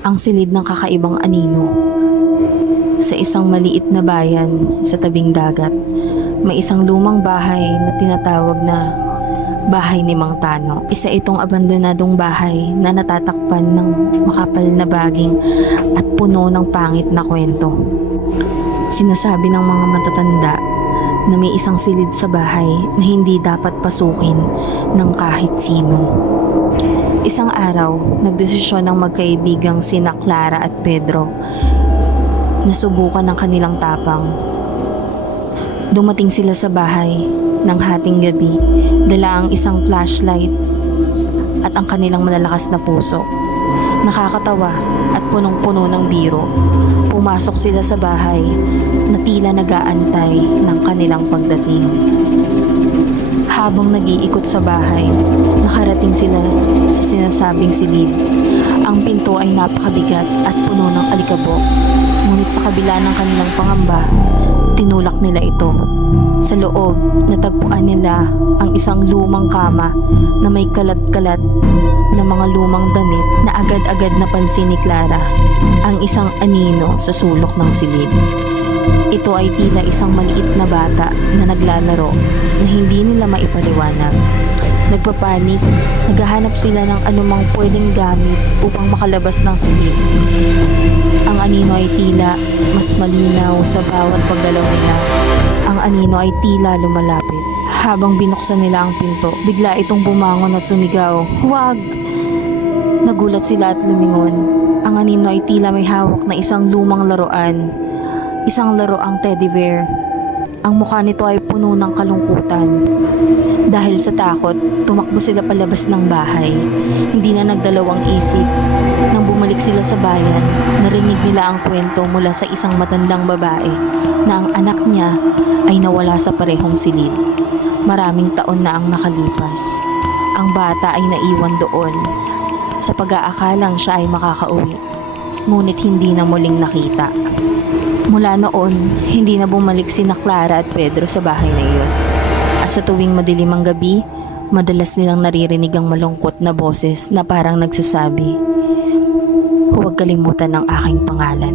ang silid ng kakaibang anino. Sa isang maliit na bayan sa tabing dagat, may isang lumang bahay na tinatawag na bahay ni Mang Tano. Isa itong abandonadong bahay na natatakpan ng makapal na baging at puno ng pangit na kwento. Sinasabi ng mga matatanda na may isang silid sa bahay na hindi dapat pasukin ng kahit sino. Isang araw, nagdesisyon ng magkaibigang sina Clara at Pedro na subukan ng kanilang tapang. Dumating sila sa bahay ng hating gabi, dala ang isang flashlight at ang kanilang malalakas na puso. Nakakatawa at punong-puno ng biro. Pumasok sila sa bahay na tila nag-aantay ng kanilang pagdating. Habang nag-iikot sa bahay, nakarating sila sa sinasabing silid. Ang pinto ay napakabigat at puno ng alikabok. Ngunit sa kabila ng kanilang pangamba, tinulak nila ito. Sa loob, natagpuan nila ang isang lumang kama na may kalat-kalat na mga lumang damit na agad-agad napansin ni Clara ang isang anino sa sulok ng silid. Ito ay tila isang maliit na bata na naglalaro na hindi nila maipaliwanag. Nagpapanik, naghahanap sila ng anumang pwedeng gamit upang makalabas ng silid. Ang anino ay tila mas malinaw sa bawat paggalaw nila. Ang anino ay tila lumalapit. Habang binuksan nila ang pinto, bigla itong bumangon at sumigaw, "Huwag!" Nagulat sila at lumingon. Ang anino ay tila may hawak na isang lumang laruan. Isang laroang teddy bear. Ang mukha nito ay puno ng kalungkutan. Dahil sa takot, tumakbo sila palabas ng bahay. Hindi na nagdalawang isip. Nang bumalik sila sa bayan, narinig nila ang kwento mula sa isang matandang babae na ang anak niya ay nawala sa parehong silid. Maraming taon na ang nakalipas. Ang bata ay naiwan doon sa pag-aakalang siya ay makakauwi. Ngunit hindi na muling nakita. Mula noon, hindi na bumalik sina Clara at Pedro sa bahay na iyon. At sa tuwing madilim ang gabi, madalas nilang naririnig ang malungkot na boses na parang nagsasabi, "Huwag kalimutan ang aking pangalan."